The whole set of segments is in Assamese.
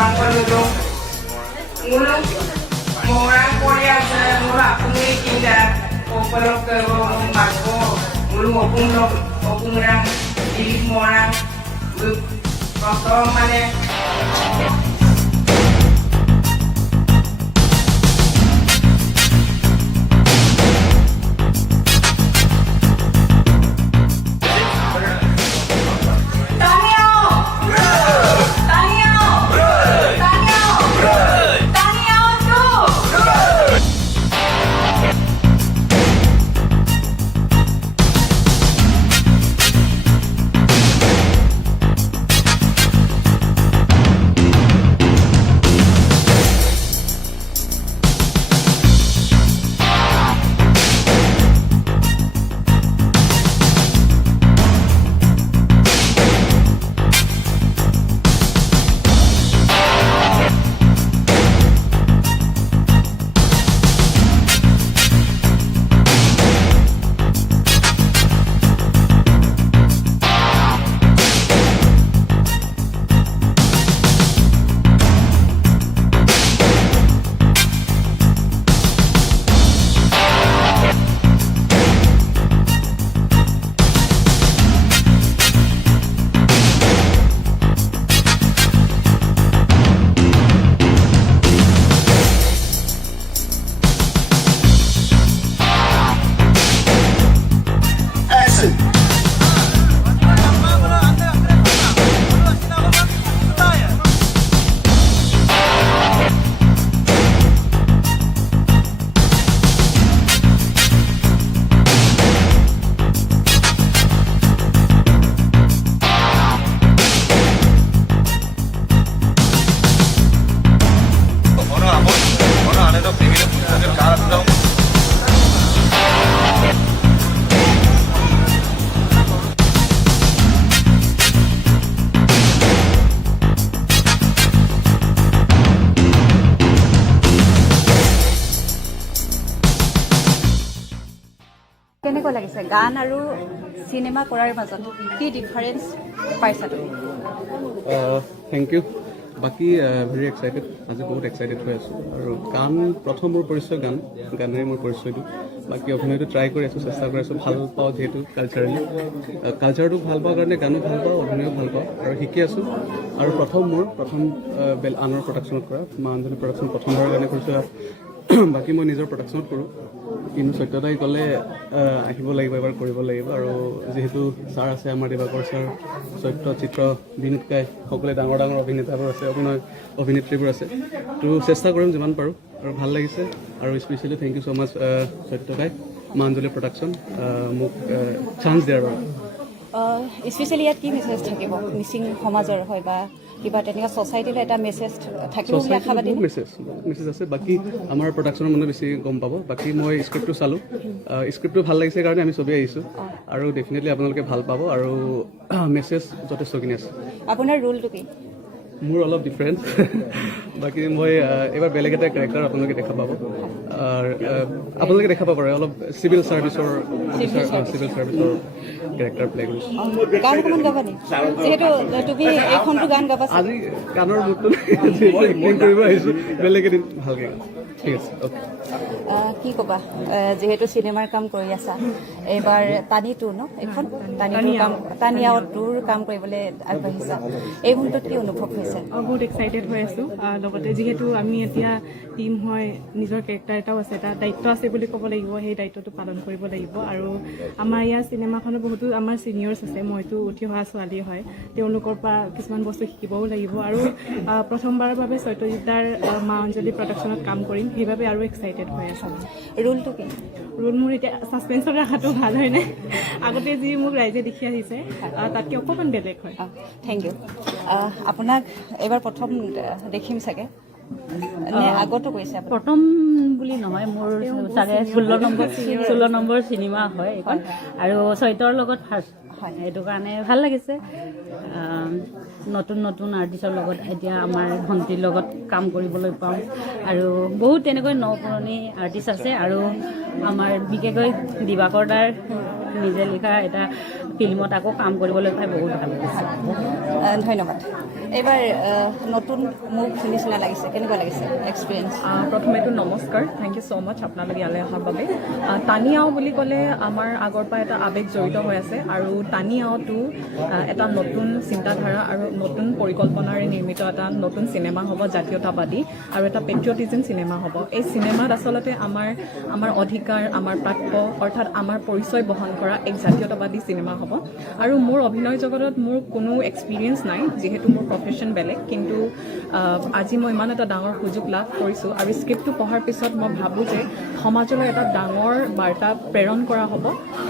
মাংস ললোঁ মোৰো মৰাং পৰি আছে মোৰ আপুনি কিনা উপলব্ধ মাংস মোৰো অপুংৰাং দিলীপ মৰাং প্ৰথম মানে কেনেকুৱা লাগিছে গান আৰু সিনেমা কৰাৰ মাজত কি ডিফাৰেন্স পাইছা তুমি থেংক ইউ বাকী ভেৰি এক্সাইটেড আজি বহুত এক্সাইটেড হৈ আছোঁ আৰু গান প্ৰথম মোৰ পৰিচয় গানেৰে মোৰ পৰিচয়টো বাকী অভিনয়টো ট্ৰাই কৰি আছোঁ চেষ্টা কৰি আছোঁ ভাল পাওঁ যিহেতু কালচাৰটো ভাল পাওঁ কাৰণে গানো ভাল পাওঁ অভিনয়ো ভাল পাওঁ আৰু শিকি আছোঁ আৰু প্ৰথম আনৰ প্ৰডাকশ্যনত কৰা মা অঞ্জলি প্ৰডাকশ্যন প্ৰথমবাৰৰ কাৰণে কৰিছোঁ বাকী মই নিজৰ প্ৰডাকশ্যনত কৰোঁ কিন্তু সত্যতাই ক'লে আহিব লাগিব এবাৰ কৰিব লাগিব আৰু যিহেতু ছাৰ আছে আমাৰ দিবাকৰ ছাৰ সত্য চিত্ৰ বিনীত কাই সকলোৱে ডাঙৰ ডাঙৰ অভিনেতাবোৰ আছে অভিনেত্ৰীবোৰ আছে তো চেষ্টা কৰিম যিমান পাৰোঁ আৰু ভাল লাগিছে আৰু স্পেচিয়েলি থেংক ইউ ছ' মাছ সত্যকাই মা অঞ্জলি প্ৰডাকশ্যন মোক চান্স দিয়াৰ বাবে স্পেচিয়েলি ইয়াত কি মেছেজ থাকিব মিচিং সমাজৰ হয় বা কিবা তেনেকুৱা ছ'চাইটিলৈ এটা মেছেজ থাকিব বুলি আশাবাদী মেছেজ আছে বাকী আমাৰ প্ৰডাকশ্যনৰ মানুহে বেছি গম পাব বাকী মই স্ক্ৰিপ্টটো চালোঁ স্ক্ৰিপ্টটো ভাল লাগিছে কাৰণে আমি চবেই আহিছোঁ আৰু ডেফিনেটলি আপোনালোকে ভাল পাব আৰু মেছেজ যথেষ্টখিনি আছে আপোনাৰ ৰোলটো কি মোৰ অলপ ডিফাৰেণ্ট বাকী মই এইবাৰ বেলেগ এটা কেৰেক্টাৰ আপোনালোকে দেখা পাব আপোনালোকে দেখা পাব অলপ চিভিল ছাৰ্ভিচৰ কেৰেক্টাৰ প্লে কৰিছোঁ গান অকণমান গাবা নি যিহেতু তুমি এইখনটো গান গাবা আজি গানৰ মুডটো কৰিব আহিছোঁ বেলেগ এদিন ভালকৈ গাম ঠিক আছে অ'কে কি ক'বা যিহেতু চিনেমাৰ কাম কৰি আছা এইবাৰ টানি টু ন এইখন টানিয়া টুৰ কাম কৰিবলৈ আগবাঢ়িছা এই মুহূৰ্তত কি অনুভৱ হৈছে বহুত এক্সাইটেড হৈ আছোঁ লগতে যিহেতু আমি এতিয়া টিম হয় নিজৰ কেৰেক্টাৰ এটাও আছে এটা দায়িত্ব আছে বুলি ক'ব লাগিব সেই দায়িত্বটো পালন কৰিব লাগিব আৰু আমাৰ ইয়াৰ চিনেমাখনত বহুতো আমাৰ ছিনিয়ৰ্ছ আছে মইতো উঠি অহা ছোৱালী হয় তেওঁলোকৰ পৰা কিছুমান বস্তু শিকিবও লাগিব আৰু প্ৰথমবাৰৰ বাবে সত্যজিৎদাৰ মা অঞ্জলি প্ৰডাকশ্যনত কাম কৰিম সেইবাবে আৰু এক্সাইটেড হৈ আছোঁ ৰোলটো কি ৰোল মোৰ এতিয়া ছাছপেন্সত ৰখাটো ভাল হয়নে আগতে যি মোক ৰাইজে দেখি আহিছে তাতকৈ অকণমান বেলেগ হয় থেংক ইউ আপোনাক এইবাৰ প্ৰথম দেখিম চাগে নে আগতো কৈছে প্ৰথম বুলি নহয় মোৰ চাগে 16 নম্বৰ চিনেমা হয় এইখন আৰু চৈতৰ লগত ফাৰ্ষ্ট হয় সেইটো কাৰণে ভাল লাগিছে নতুন নতুন আৰ্টিষ্টৰ লগত এতিয়া আমাৰ ভণ্টিৰ লগত কাম কৰিবলৈ পাওঁ আৰু বহুত তেনেকৈ পুৰণি আৰ্টিষ্ট আছে আৰু আমাৰ বিশেষকৈ দিবাকৰ দাৰ নিজে লিখা এটা ফিল্মত আকৌ কাম কৰিবলৈ পাই বহুত ভাল লাগিছে ধন্যবাদ এইবাৰ নতুন মুখ নিচিনা লাগিছে, কেনেকুৱা লাগিছে এক্সপিৰিয়েঞ্চ? প্ৰথমেতো নমস্কাৰ, থেংক ইউ ছ' মাছ আপোনালোক ইয়ালৈ অহাৰ বাবে। টানি আও বুলি ক'লে আমাৰ আগৰ পৰা এটা আৱেগ জড়িত হৈ আছে আৰু টানি আওটো এটা নতুন চিন্তাধাৰা আৰু নতুন পৰিকল্পনাৰে নিৰ্মিত এটা নতুন চিনেমা হ'ব, জাতীয়তাবাদী আৰু এটা পেট্ৰিয়টিজম চিনেমা হ'ব। এই চিনেমাত আচলতে আমাৰ অধিকাৰ, আমাৰ প্ৰাপ্য অৰ্থাৎ আমাৰ পৰিচয় বহন কৰা এক জাতীয়তাবাদী চিনেমা হ'ব। আৰু মোৰ অভিনয় জগতত মোৰ কোনো এক্সপিৰিয়েঞ্চ নাই, যিহেতু মোৰ প্ৰফেশ্যন বেলেগ, কিন্তু আজি মই ইমান এটা ডাঙৰ সুযোগ লাভ কৰিছোঁ আৰু স্ক্ৰিপ্টটো পঢ়াৰ পিছত মই ভাবোঁ যে সমাজলৈ এটা ডাঙৰ বাৰ্তা প্ৰেৰণ কৰা হ'ব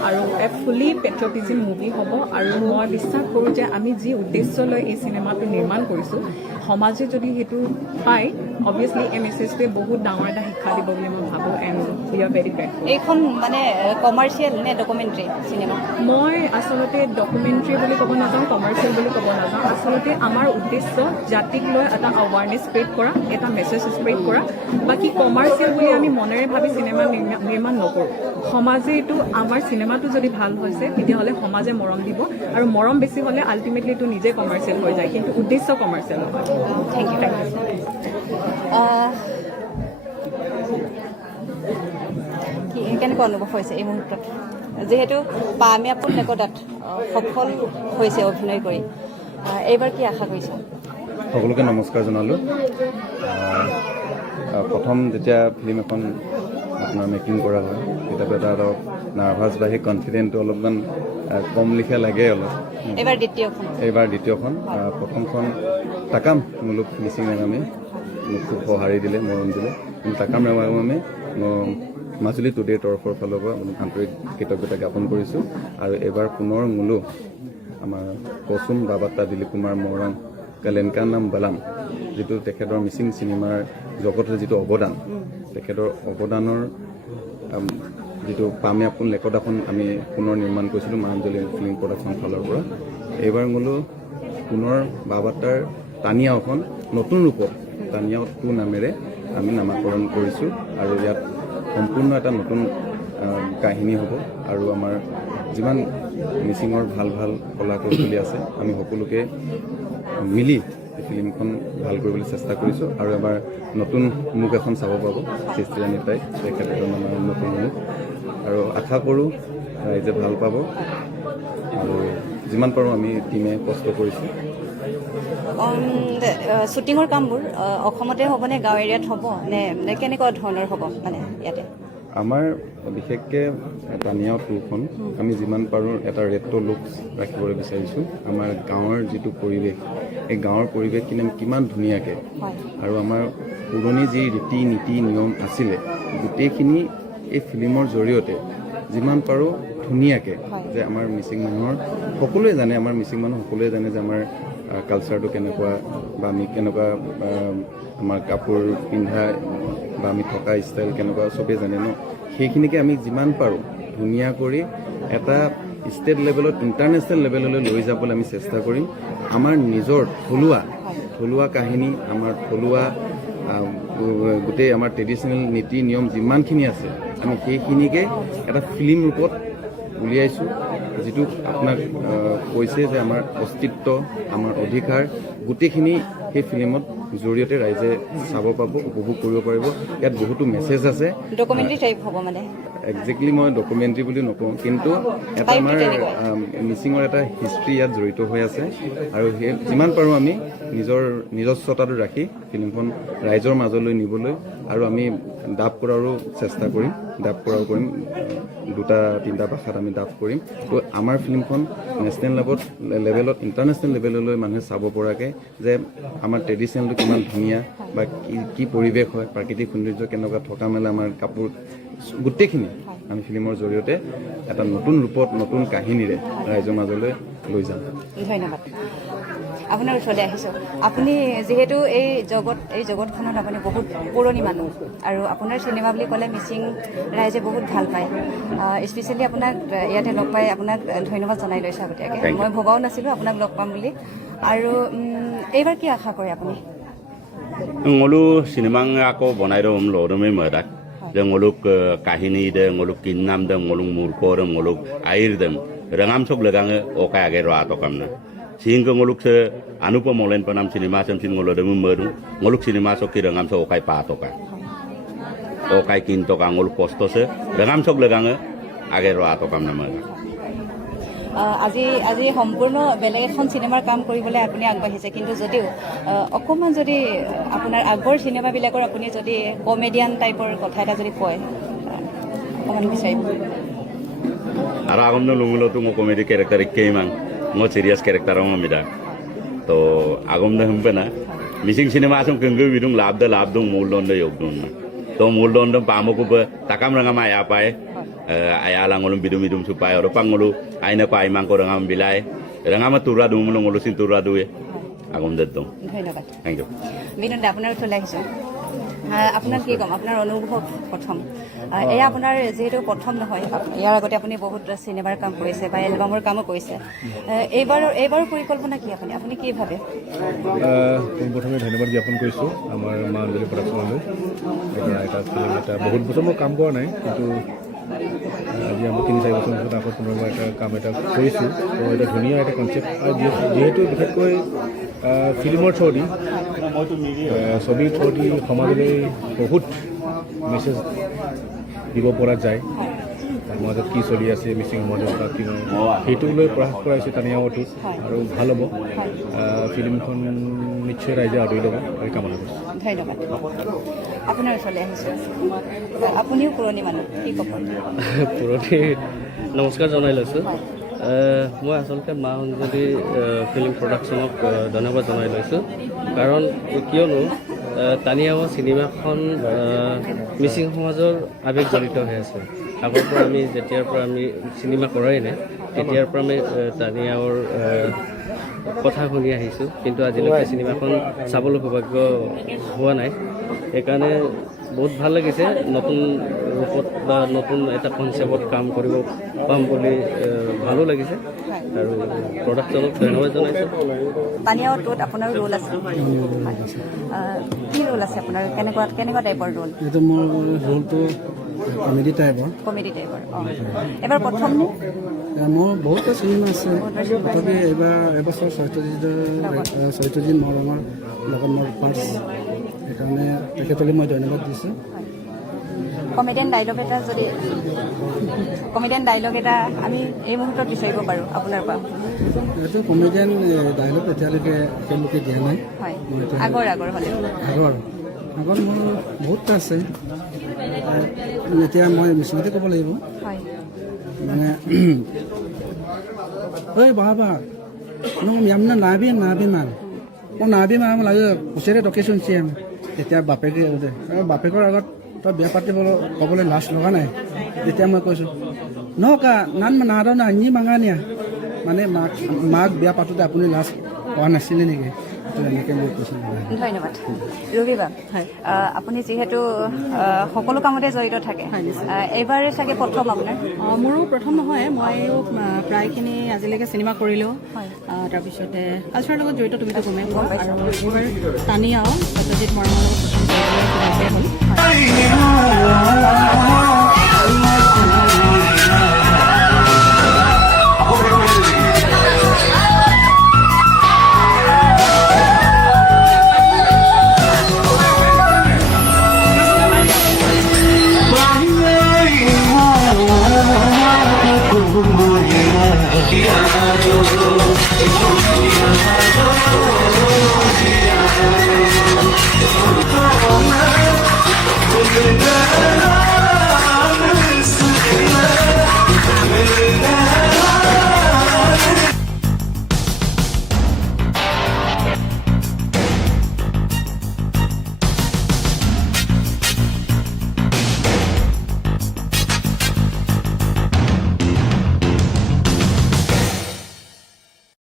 আৰু এক ফুলি পেট্ৰিয়টিজম মুভি হ'ব। আৰু মই বিশ্বাস কৰোঁ যে আমি যি উদ্দেশ্য লৈ এই চিনেমাটো নিৰ্মাণ কৰিছোঁ, সমাজে যদি সেইটো পায়, অবভিয়াছলি এই মেছেজটোৱে বহুত ডাঙৰ এটা শিক্ষা দিব বুলি মই ভাবোঁ। And we are very great. এইখন মানে কমাৰ্চিয়েল নে ডকুমেণ্টাৰী চিনেমা? মই আচলতে ডকুমেণ্টাৰী বুলি ক'ব নাযাওঁ, কমাৰ্চিয়েল বুলি ক'ব নাযাওঁ। আচলতে আমাৰ উদ্দেশ্য জাতিক লৈ এটা আৱাৰনেছ স্প্ৰেড কৰা, এটা মেছেজ স্প্ৰেড কৰা। বাকী কমাৰ্চিয়েল বুলি আমি মনেৰে ভাবি চিনেমা নিৰ্মাণ নকৰোঁ। সমাজে এইটো আমাৰ চিনেমাটো যদি ভাল হৈছে তেতিয়াহ'লে সমাজে মৰম দিব, আৰু মৰম বেছি হ'লে আল্টিমেটলি এইটো নিজে কমাৰ্চিয়েল হৈ যায়, কিন্তু উদ্দেশ্য কমাৰ্চিয়েল নহয়। Thank you. কেনেকুৱা অনুভৱ হৈছে এই মুহূৰ্তত, যিহেতু পামে আপোন নেকটাত সফল হৈছে অভিনয় কৰি, এইবাৰ কি আশা কৰিছা? সকলোকে নমস্কাৰ জনালোঁ। প্ৰথম যেতিয়া ফিল্ম এখন আপোনাৰ মেকিং কৰা হয় তেতিয়াতো এটা অলপ নাৰ্ভাছ বা সেই কনফিডেণ্টটো অলপমান কম লিখা লাগে অলপ। এইবাৰ দ্বিতীয়খন? এইবাৰ দ্বিতীয়খন। প্ৰথমখন টাকাম মুলুক মিচিং মেগামে মোক খুব সঁহাৰি দিলে, মৰম দিলে, কিন্তু টাকাম মেগামে মাজুলী টুডেৰ তৰফৰ ফালৰ পৰা আন্তৰিক কৃতজ্ঞতা জ্ঞাপন কৰিছোঁ। আৰু এইবাৰ পুনৰ মোলো আমাৰ কচুম বাবাতা দিলীপ কুমাৰ মৰাণ কালেনকা নাম বালাম, যিটো তেখেতৰ মিচিং চিনেমাৰ জগতৰ যিটো অৱদান, তেখেতৰ অৱদানৰ যিটো পামে আপোন লেকটাখন আমি পুনৰ নিৰ্মাণ কৰিছিলোঁ মাঞ্জলী ফিল্ম প্ৰডাকশ্যন ফালৰ পৰা। এইবাৰ মোলো পুনৰ বাবাতাৰ টানিয়াওখন নতুন ৰূপত টানিয়াও 2 নামেৰে আমি নামাকৰণ কৰিছোঁ। আৰু ইয়াত সম্পূৰ্ণ এটা নতুন কাহিনী হ'ব আৰু আমাৰ যিমান মিচিঙৰ ভাল ভাল কলা কৌশলী আছে আমি সকলোকে মিলি এই ফিল্মখন ভাল কৰিবলৈ চেষ্টা কৰিছোঁ। আৰু এবাৰ নতুন মুখ এখন চাব পাব সৃষ্টিৰাণী তাই, তেখেতৰ আমাৰ নতুন মুখ, আৰু আশা কৰোঁ ৰাইজে ভাল পাব। আৰু যিমান পাৰোঁ আমি টিমে কষ্ট কৰিছোঁ। শ্বুটিঙৰ কামবোৰ অসমতে হ'ব নে গাঁও এৰিয়াত হ'ব নে কেনেকুৱা ধৰণৰ হ'ব মানে ইয়াতে? আমাৰ বিশেষকৈ টানিয়াও 2খন আমি যিমান পাৰোঁ এটা ৰেট্ৰ' লুক ৰাখিবলৈ বিচাৰিছোঁ। আমাৰ গাঁৱৰ যিটো পৰিৱেশ, এই গাঁৱৰ পৰিৱেশখিনি কিমান ধুনীয়াকৈ, আৰু আমাৰ পুৰণি যি ৰীতি নীতি নিয়ম আছিলে গোটেইখিনি এই ফিল্মৰ জৰিয়তে যিমান পাৰোঁ ধুনীয়াকৈ, যে আমাৰ মিচিং মানুহৰ সকলোৱে জানে, আমাৰ মিচিং মানুহ সকলোৱে জানে যে আমাৰ কালচাৰটো কেনেকুৱা, বা আমি কেনেকুৱা আমাৰ কাপোৰ পিন্ধা বা আমি থকা ষ্টাইল কেনেকুৱা চবেই জানে ন। সেইখিনিকে আমি যিমান পাৰোঁ ধুনীয়া কৰি এটা ষ্টেট লেভেলত ইণ্টাৰনেশ্যনেল লেভেললৈ লৈ যাবলৈ আমি চেষ্টা কৰিম। আমাৰ নিজৰ থলুৱা কাহিনী, আমাৰ থলুৱা গোটেই আমাৰ ট্ৰেডিশ্যনেল নীতি নিয়ম যিমানখিনি আছে আমি সেইখিনিকে এটা ফিল্ম ৰূপত উলিয়াইছোঁ, যিটো আপোনাক কৈছে যে আমাৰ অস্তিত্ব, আমাৰ অধিকাৰ গোটেইখিনি সেই ফিল্মত জৰিয়তে ৰাইজে চাব পাব, উপভোগ কৰিব পাৰিব। ইয়াত বহুতো মেছেজ আছে। ডকুমেণ্টাৰী টাইপ হ'ব মানে? একজেক্টলি মই ডকুমেণ্টাৰী বুলি নকওঁ, কিন্তু এটা আমাৰ মিচিঙৰ এটা হিষ্ট্ৰী ইয়াত জড়িত হৈ আছে। আৰু সেই যিমান পাৰোঁ আমি নিজস্বতাটো ৰাখি ফিল্মখন ৰাইজৰ মাজলৈ নিবলৈ, আৰু আমি ডাব কৰাৰো চেষ্টা কৰিম, 2-3টা ভাষাত আমি ডাব কৰিম। তো আমাৰ ফিল্মখন নেশ্যনেল লেভেলত ইণ্টাৰনেশ্যনেল লেভেললৈ মানুহে চাব পৰাকৈ, যে আমাৰ ট্ৰেডিশ্যনেলটো কিমান ধুনীয়া, বা কি পৰিৱেশ হয়, প্ৰাকৃতিক সৌন্দৰ্য কেনেকুৱা, থকা মেলা, আমাৰ কাপোৰ, গোটেইখিনি আমি ফিল্মৰ জৰিয়তে এটা নতুন ৰূপত নতুন কাহিনীৰে ৰাইজৰ মাজলৈ লৈ যাম। ধন্যবাদ। আপোনাৰ ওচৰলৈ আহিছোঁ। আপুনি যিহেতু এই জগতখনত আপুনি বহুত পুৰণি মানুহ, আৰু আপোনাৰ চিনেমা বুলি ক'লে মিচিং ৰাইজে বহুত ভাল পায়। স্পেচিয়েলি আপোনাক ইয়াতে লগ পাই আপোনাক ধন্যবাদ জনাই লৈছোঁ আগতীয়াকৈ। মই ভবাও নাছিলোঁ আপোনাক লগ পাম বুলি। আৰু এইবাৰ কি আশা কৰে আপুনি? ngolu sinimang ako bonai rom lo rom merak de ngoluk kahini de ngoluk kinnam de ngoluk murko de ngoluk air dem rangam sok legang o ka ge ro ato kamna sing ke ngoluk se anu pemolen panam sinema sem sin ngolo demu meru ngoluk sinema sok kirangam so okai pa toka okai kin toka ngoluk posto se dangam sok legange age ro atokam nama আজি সম্পূৰ্ণ বেলেগ এখন চিনেমাৰ কাম কৰিবলৈ আপুনি আগবাঢ়িছে কিন্তু যদিও অকণমান যদি আপোনাৰ আগৰ চিনেমাবিলাকৰ আপুনি যদি কমেডিয়ান টাইপৰ কথা এটা যদি কয় অকণমান বিচাৰিব ara agam no lungulo tu mo comedy character keimang mo serious character mo mida to agam na humpe na missing cinema asum kengge bidung labdung muldon de yogdun to muldon dum pamo ko takam ranga ma ya pae aya langolum bidum supaya oro pangolu aina ko aimang ko ranga bilai ranga ma tura dum ngolu sin tura duwe agam dedong ধন্যবাদ thank you বিনোদ আপোনাৰ ওচৰলৈ আহিছোঁ আপোনাৰ কি ক'ম আপোনাৰ অনুভৱ প্ৰথম এয়া আপোনাৰ যিহেতু প্ৰথম নহয় ইয়াৰ আগতে আপুনি বহুত চিনেমাৰ কাম কৰিছে বা এলবামৰ কামো কৰিছে এইবাৰৰ পৰিকল্পনা কি আপুনি কি ভাবে পোনপ্ৰথমে ধন্যবাদ জ্ঞাপন কৰিছোঁ আমাৰ মা অঞ্জলি প্ৰডাকশ্যনলৈ এটা ফিল্ম এটা বহুত বছৰ মই কাম কৰা নাই কিন্তু আজি আমি 3-4 বছৰ পিছত আকৌ পুনৰবাৰ এটা কাম এটা কৰিছোঁ তো এটা ধুনীয়া এটা কনচেপ্ট আৰু যিহেতু বিশেষকৈ ফিল্মৰ থ্ৰুদি ছবিৰ থ্ৰুদি সমাজলৈ বহুত মেছেজ দিব পৰা যায় সমাজত কি চলি আছে মিচিং সমাজত বা কি সেইটোক লৈ প্ৰয়াস কৰাইছে তানিয়াওটো আৰু ভাল হ'ব ফিল্মখন নিশ্চয় ৰাইজে আদৰি ল'ব আৰু কামনা কৰিছোঁ ধন্যবাদ আপোনাৰ ওচৰলৈ আহিছোঁ আপুনিও পুৰণি মানুহ কি ক'ব পুৰণি নমস্কাৰ জনাই লৈছোঁ মই আচলতে মা অঞ্জলি ফিল্ম প্ৰডাকশ্যনক ধন্যবাদ জনাই লৈছোঁ কাৰণ কিয়নো তানিয়াও চিনেমাখন মিচিং সমাজৰ আৱেগ জড়িত হৈ আছে আগৰ পৰা আমি যেতিয়াৰ পৰা আমি চিনেমা কৰাই নাই তেতিয়াৰ পৰা আমি তানিয়াওৰ কথা শুনি আহিছোঁ কিন্তু আজিলৈকে চিনেমাখন চাবলৈ সৌভাগ্য হোৱা নাই সেইকাৰণে বহুত ভাল লাগিছে নতুন ৰূপত বা নতুন এটা কনচেপ্টত কাম কৰিব পাম বুলি ভালো লাগিছে আৰু প্ৰডাকশ্যনক ধন্যবাদ জনাইছোঁ তানিয়াওটোত আপোনাৰ ৰোল আছে কি ৰোল আছে আপোনাৰ কেনেকুৱা টাইপৰ ৰোল এইটো মোৰ ৰোলটো কমেডি টাইপৰ অঁ এবাৰ প্ৰথম নে মোৰ বহুতো চিনেমা আছে তথাপি এবছৰ সত্যজিৎ মৰমৰ লগত মোৰ ফাৰ্ষ্ট সেইকাৰণে তেখেতলৈ মই ধন্যবাদ দিছোঁ কমেডিয়ান ডাইলগ এটা আমি এই মুহূৰ্তত বিচাৰিব পাৰোঁ আপোনাৰ পৰা এইটো কমেডিয়ান ডাইলগ এতিয়ালৈকে তেওঁলোকে দিয়া নাই হয় আগৰ হ'লে আগৰ মোৰ বহুতটা আছে এতিয়া মই মিচিঙতে ক'ব লাগিব হয় মানে ঐ বাবা nung yam na nabi man o nabi man লাগে ওচৰে লোকেশ্যন চিএম তেতিয়া বাপেকে বাপেকৰ আগত তই বিয়া পাতিবলৈ ক'বলৈ লাজ লগা নাই তেতিয়া মই কৈছোঁ নকা নান নাদাও না নি মাঙানিয়া মানে মাক বিয়া পাতোঁতে আপুনি লাজ পোৱা নাছিলে নেকি এনেকৈ মই কৈছোঁ ধন্যবাদ ৰবিবা আপুনি যিহেতু সকলো কামতে জড়িত থাকে এইবাৰ চাগে প্ৰথম আপোনাৰ মোৰো প্ৰথম নহয় মইও প্ৰায়খিনি আজিলৈকে চিনেমা কৰিলোঁ তাৰপিছতে কালচাৰৰ লগত জড়িত তুমিতো গমেই পোৱা আৰু এইবাৰ তানিয়াও সত্যজিৎ মৰমৰ লগত প্ৰথম হ'ল